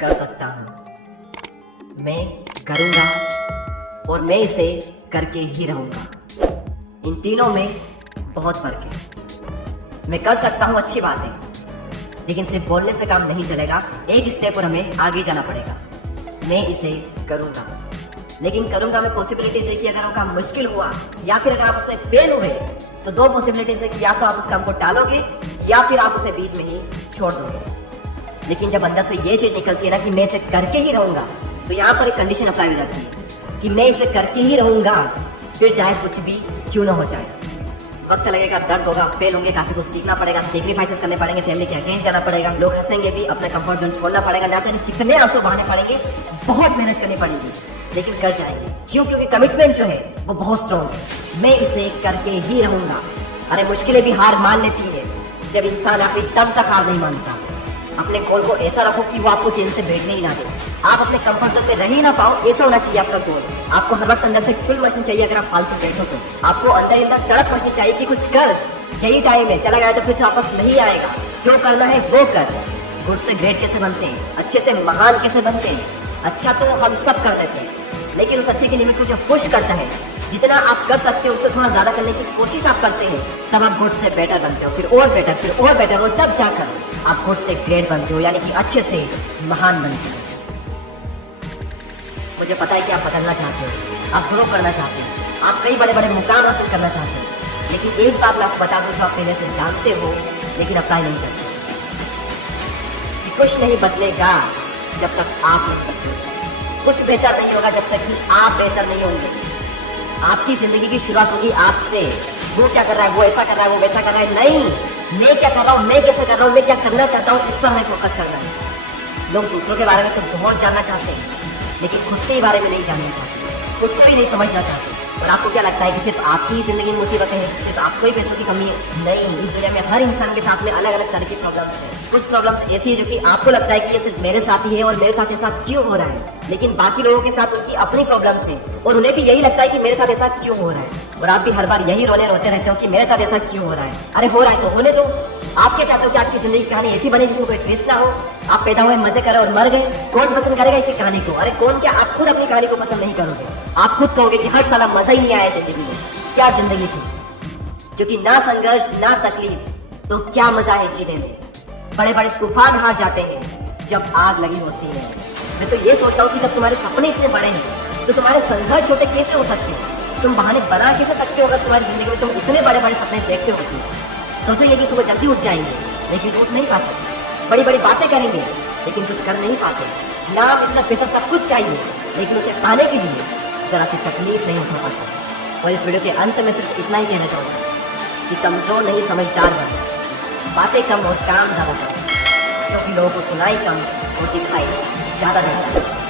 कर सकता हूँ, मैं करूँगा और मैं इसे करके ही रहूँगा। इन तीनों में बहुत फर्क है। मैं कर सकता हूँ, अच्छी बात है, लेकिन सिर्फ बोलने से काम नहीं चलेगा। एक स्टेप और हमें आगे जाना पड़ेगा। मैं इसे करूँगा, लेकिन करूँगा मैं पॉसिबिलिटी से कि अगर वो काम मुश्किल हुआ या फिर अगर आप उसमें फेल हुए तो दो पॉसिबिलिटी से कि या तो आप उस काम को टालोगे या फिर आप उसे बीच में ही छोड़ दोगे। लेकिन जब अंदर से ये चीज़ निकलती है ना कि मैं इसे करके ही रहूँगा, तो यहाँ पर एक कंडीशन अप्लाई हो जाती है कि मैं इसे करके ही रहूँगा, फिर चाहे कुछ भी क्यों ना हो जाए। वक्त लगेगा, दर्द होगा, फेल होंगे, काफी कुछ सीखना पड़ेगा, सेक्रीफाइसेस करने पड़ेंगे, फैमिली के अगेंस्ट जाना पड़ेगा, लोग हंसेंगे भी, अपना कंफर्ट जोन छोड़ना पड़ेगा, ना जाने कितने आंसू बहाने पड़ेंगे, बहुत मेहनत करनी पड़ेगी, लेकिन कर जाएंगे। क्यों? क्योंकि कमिटमेंट जो है वो बहुत स्ट्रॉन्ग है। मैं इसे करके ही रहूंगा। अरे मुश्किलें भी हार मान लेती है जब इंसान अपनी दम तक हार नहीं मानता। अपने गोल को ऐसा रखो कि वो आपको चैन से बैठने ही ना दे, आप अपने कंफर्ट जोन में रह ही ना पाओ, ऐसा होना चाहिए आपका गोल। आपको हर वक्त अंदर से चुल मचनी चाहिए। अगर आप फालतू बैठो तो आपको अंदर अंदर तड़प मचनी चाहिए कि कुछ कर, यही टाइम है, चला गया तो फिर से वापस नहीं आएगा। जो करना है वो कर। गुड से ग्रेट कैसे बनते हैं, अच्छे से महान कैसे बनते हैं? अच्छा तो हम सब कर देते हैं, लेकिन उस अच्छे की लिमिट को जब पुश करता है, जितना आप कर सकते हो उससे थोड़ा ज्यादा करने की कोशिश आप करते हैं, तब आप गुड से बेटर बनते हो, फिर और बेटर, फिर और बेटर, और तब जाकर आप गुड से ग्रेट बनते हो, यानी कि अच्छे से महान बनते हो। मुझे पता है कि आप बदलना चाहते हो, आप ग्रो करना चाहते हो, आप कई बड़े बड़े मुकाम हासिल करना चाहते हो, लेकिन एक बात मैं आपको बता दूं जो आप पहले से जानते हो लेकिन अप्लाई नहीं करते, कि कुछ नहीं बदलेगा जब तक आप नहीं बदलेंगे। कुछ बेहतर नहीं होगा जब तक कि आप बेहतर नहीं होंगे। आपकी जिंदगी की शुरुआत होगी आपसे। वो क्या कर रहा है, वो ऐसा कर रहा है, वो वैसा कर रहा है, नहीं, मैं क्या कर रहा हूँ, मैं कैसे कर रहा हूँ, मैं क्या करना चाहता हूँ, इस पर हमें फोकस करना है। लोग दूसरों के बारे में तो बहुत जानना चाहते हैं, लेकिन खुद के बारे में नहीं जानना चाहते, खुद को ही नहीं समझना चाहते। और आपको क्या लगता है कि सिर्फ आपकी ही जिंदगी में मुसीबतें हैं, सिर्फ आपको ही पैसों की कमी है? नहीं, इस दुनिया में हर इंसान के साथ में अलग अलग तरह की प्रॉब्लम्स हैं। कुछ प्रॉब्लम्स ऐसी है जो कि आपको लगता है कि ये सिर्फ मेरे साथ ही है और मेरे साथ ऐसा क्यों हो रहा है, लेकिन बाकी लोगों के साथ उनकी अपनी प्रॉब्लम्स हैं और उन्हें भी यही लगता है कि मेरे साथ ऐसा क्यों हो रहा है। और आप भी हर बार यही रोते रहते हो कि मेरे साथ ऐसा क्यों हो रहा है। अरे हो रहा है तो होने दो। आप क्या चाहते हो कि आपकी जिंदगी की कहानी ऐसी बने जिसमें कोई ट्विस्ट ना हो? आप पैदा हुए, मजे करे और मर गए। कौन पसंद करेगा इसी कहानी को? अरे कौन? क्या आप खुद अपनी कहानी को पसंद नहीं करोगे? आप खुद कहोगे कि हर साल मजा ही नहीं आया जिंदगी में, क्या जिंदगी थी? क्योंकि ना संघर्ष ना तकलीफ तो क्या मजा है जीने में। बड़े बड़े तूफान हार जाते हैं जब आग लगी हो सीने में। मैं तो ये सोचता हूँ कि जब तुम्हारे सपने इतने बड़े हैं तो तुम्हारे संघर्ष छोटे कैसे हो सकते हैं? तुम बहाने बना कैसे सकते हो अगर तुम्हारी जिंदगी में तुम इतने बड़े बड़े सपने देखते हो? सोचेंगे कि सुबह जल्दी उठ जाएंगे, लेकिन उठ नहीं पाते। बड़ी बड़ी बातें करेंगे, लेकिन कुछ कर नहीं पाते। नाम, इज्जत, पैसा सब कुछ चाहिए, लेकिन उसे पाने के लिए जरा सी तकलीफ नहीं उठा पाते। और इस वीडियो के अंत में सिर्फ इतना ही कहना चाहूँगा कि कमजोर नहीं समझदार बनो, बातें कम और काम ज्यादा करो, क्योंकि लोगों को सुनाई कम और दिखाई ज्यादा देता है।